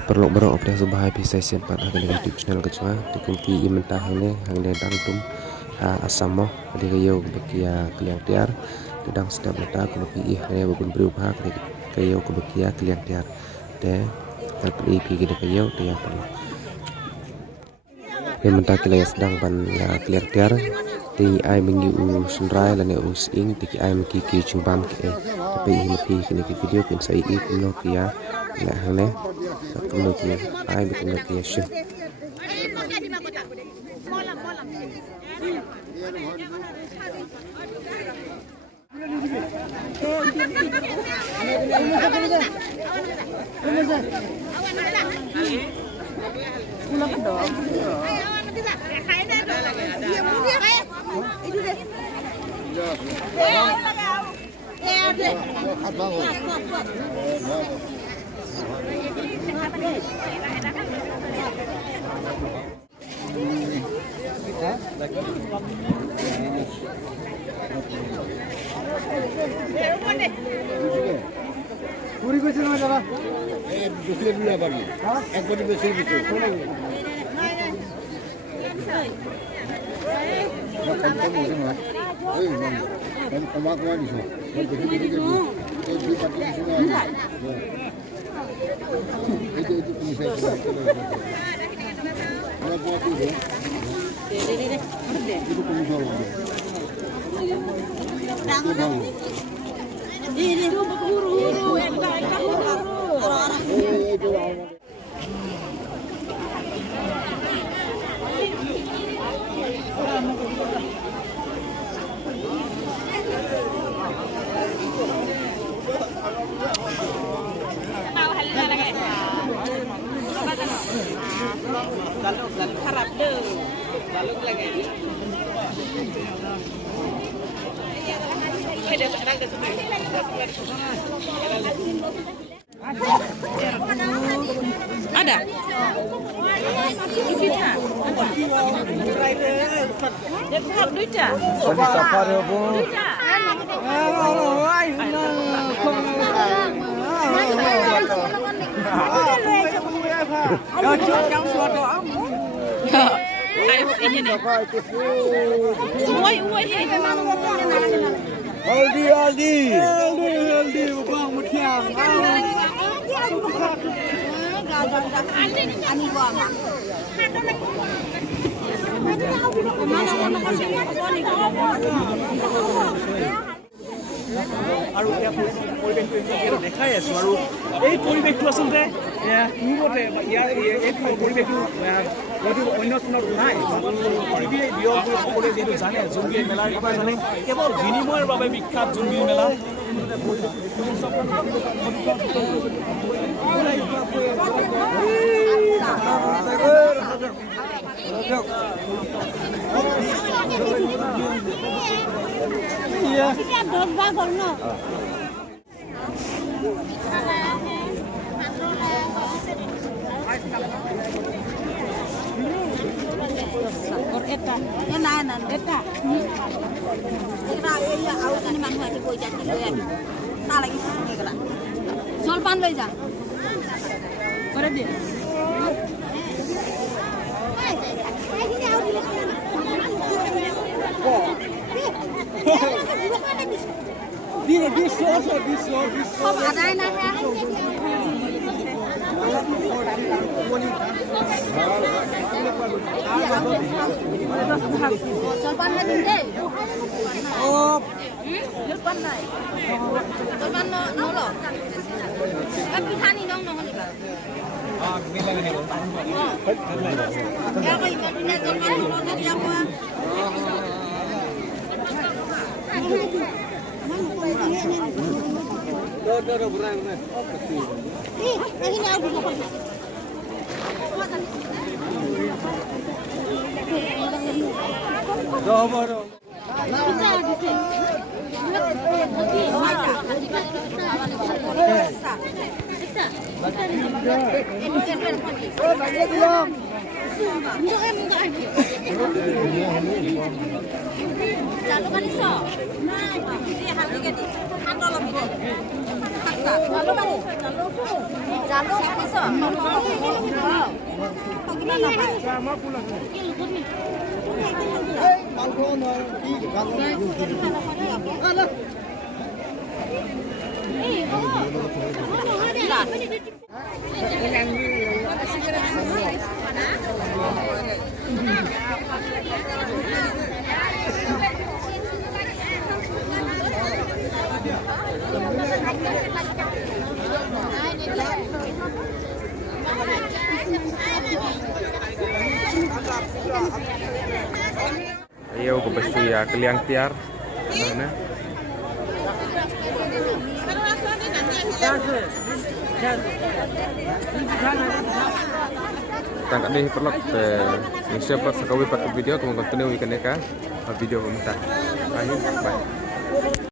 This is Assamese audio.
perlu berok opdah subah bisa sempat akan YouTube channel kecua dikumpi mentah hang ne dang tum asamo di kayo bekia kliang tiar dedang sedap mata kumpi ne bukan berubah kayo bekia kliang tiar de tapi pi gede kayo de yang perlu yang mentah kliang sedang ban kliang tiar di ai mengi u sunrai lane u sing di ai mengi ki jumban ke tapi ini pi kini video pin sai i kuno kia la hang ne kuno ki ai betul ki shin पूरी कुछ ना जरा दूसरे भी आ बागी एक बड़ी बेचे भी तो कम मुझे ना ए हम कमा कमा नहीं सो मैं देखी देखी एक भी पार्टी नहीं सुना ये पुलिस है मैं बहुत ही दे ये तो पुलिस वाला Ini huru-huru, lalu harap deh, lalu lagi. Ada? Aldi, bang mutiang. আৰু এতিয়া পৰিৱেশটো এতিয়া দেখাই আছোঁ আৰু এই পৰিৱেশটো আচলতে পূৰ্বতে ইয়াৰ এই পৰিৱেশটো হয়তো অন্য স্থানত নাই পৃথিৱীৰ বিয়ৰবোৰ সকলোৱে যিহেতু জানে জোনবিল মেলাৰ বিষয়ে জানে কেৱল বিনিময়ৰ বাবে বিখ্যাত জোনবিল মেলা Eta, eta. Kita awak ini manusia di bawah jadi loyan. Tak lagi sini kalau. Solpan loy jang. Kore dia. Di so. Kau ada yang nak? Solpan lagi deh. Oh. Solpan naik. Solpan nolo. Kan kita ni dong ni bang. Ah, bila ni. Oh. Ya, kau ikut ni solpan nolo dari apa? Do berang ni. Lagi ni aku bukan. Domoro. Lalu kan iso. Ini hati ke di. Handol lembut. Lalu kan iso. Lalu kan iso. Ayo ke besu ya keliang tiar. Mana? Tangkap ni perlok siapa sakawi pakai video kemudian continue ikan neka video pemerintah. Ayo, bye.